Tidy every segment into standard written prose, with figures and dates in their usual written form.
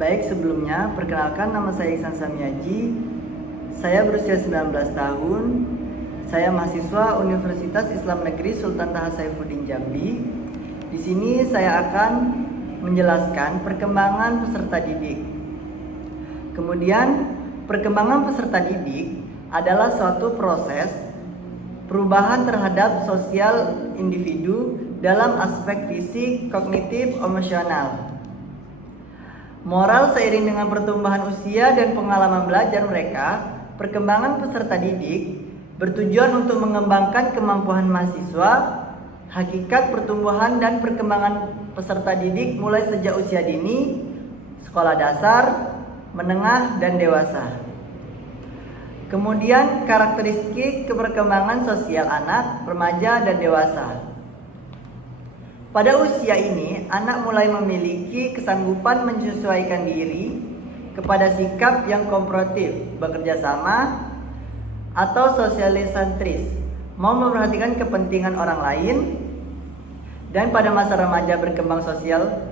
Baik, sebelumnya perkenalkan, nama saya Ihsan Samiaji. Saya berusia 19 tahun. Saya mahasiswa Universitas Islam Negeri Sultan Taha Saifuddin Jambi. Di sini saya akan menjelaskan perkembangan peserta didik. Kemudian, perkembangan peserta didik adalah suatu proses perubahan terhadap sosial individu dalam aspek fisik, kognitif, emosional, moral seiring dengan pertumbuhan usia dan pengalaman belajar mereka. Perkembangan peserta didik bertujuan untuk mengembangkan kemampuan mahasiswa, hakikat pertumbuhan dan perkembangan peserta didik mulai sejak usia dini, sekolah dasar, menengah, dan dewasa. Kemudian karakteristik perkembangan sosial anak, remaja, dan dewasa. Pada usia ini, anak mulai memiliki kesanggupan menyesuaikan diri kepada sikap yang kooperatif, bekerja sama, atau sosialisantris, mau memperhatikan kepentingan orang lain. Dan pada masa remaja berkembang social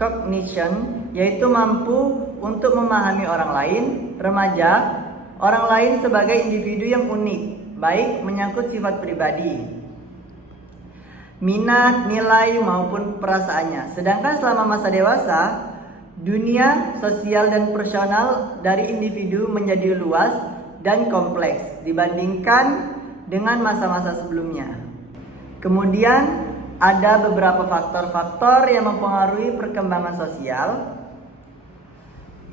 cognition, yaitu mampu untuk memahami orang lain. Remaja, orang lain sebagai individu yang unik, baik menyangkut sifat pribadi, minat, nilai, maupun perasaannya. Sedangkan selama masa dewasa, dunia sosial dan personal dari individu menjadi luas dan kompleks dibandingkan dengan masa-masa sebelumnya. Kemudian ada beberapa faktor-faktor yang mempengaruhi perkembangan sosial,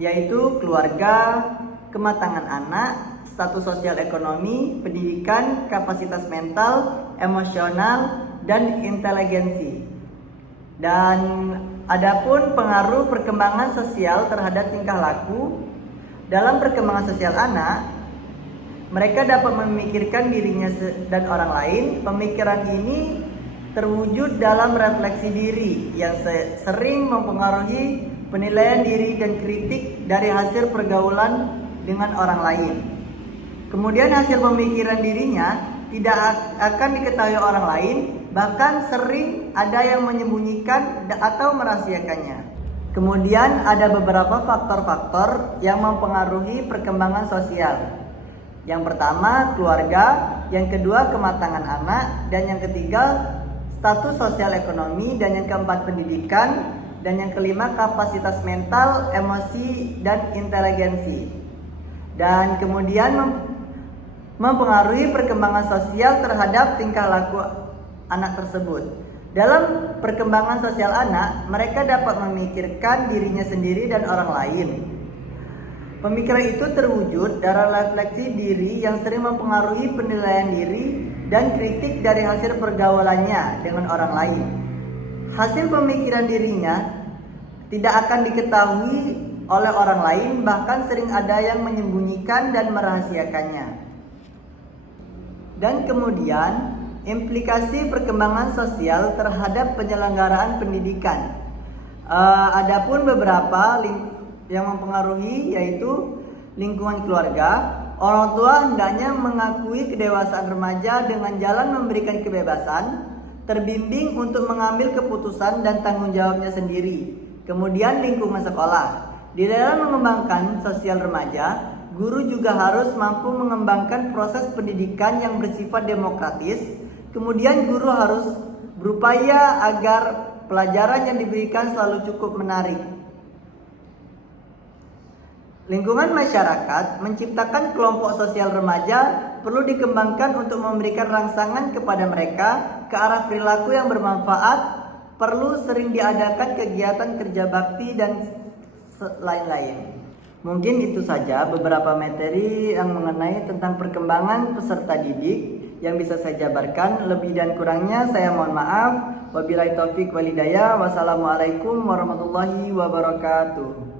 yaitu keluarga, kematangan anak, status sosial ekonomi, pendidikan, kapasitas mental, emosional, dan inteligensi. Dan adapun pengaruh perkembangan sosial terhadap tingkah laku. Dalam perkembangan sosial anak, mereka dapat memikirkan dirinya dan orang lain. Pemikiran ini terwujud dalam refleksi diri yang sering mempengaruhi penilaian diri dan kritik dari hasil pergaulan dengan orang lain. Kemudian hasil pemikiran dirinya tidak akan diketahui orang lain, bahkan sering ada yang menyembunyikan atau merahasiakannya. Kemudian ada beberapa faktor-faktor yang mempengaruhi perkembangan sosial. Yang pertama, keluarga. Yang kedua, kematangan anak. Dan yang ketiga, status sosial ekonomi. Dan yang keempat, pendidikan. Dan yang kelima, kapasitas mental, emosi, dan inteligensi. Dan kemudian mempengaruhi perkembangan sosial terhadap tingkah laku anak tersebut. Dalam perkembangan sosial anak, mereka dapat memikirkan dirinya sendiri dan orang lain. Pemikiran itu terwujud dalam refleksi diri yang sering mempengaruhi penilaian diri dan kritik dari hasil pergaulannya dengan orang lain. Hasil pemikiran dirinya tidak akan diketahui oleh orang lain, bahkan sering ada yang menyembunyikan dan merahasiakannya. Dan kemudian implikasi perkembangan sosial terhadap penyelenggaraan pendidikan. Adapun beberapa yang mempengaruhi, yaitu lingkungan keluarga. Orang tua hendaknya mengakui kedewasaan remaja dengan jalan memberikan kebebasan, terbimbing untuk mengambil keputusan dan tanggung jawabnya sendiri. Kemudian lingkungan sekolah. Di dalam mengembangkan sosial remaja, guru juga harus mampu mengembangkan proses pendidikan yang bersifat demokratis. Kemudian guru harus berupaya agar pelajaran yang diberikan selalu cukup menarik. Lingkungan masyarakat menciptakan kelompok sosial remaja perlu dikembangkan untuk memberikan rangsangan kepada mereka ke arah perilaku yang bermanfaat. Perlu sering diadakan kegiatan kerja bakti dan lain-lain. Mungkin itu saja beberapa materi yang mengenai tentang perkembangan peserta didik yang bisa saya jabarkan. Lebih dan kurangnya saya mohon maaf. Wabillahi taufik walhidayah. Wassalamualaikum warahmatullahi wabarakatuh.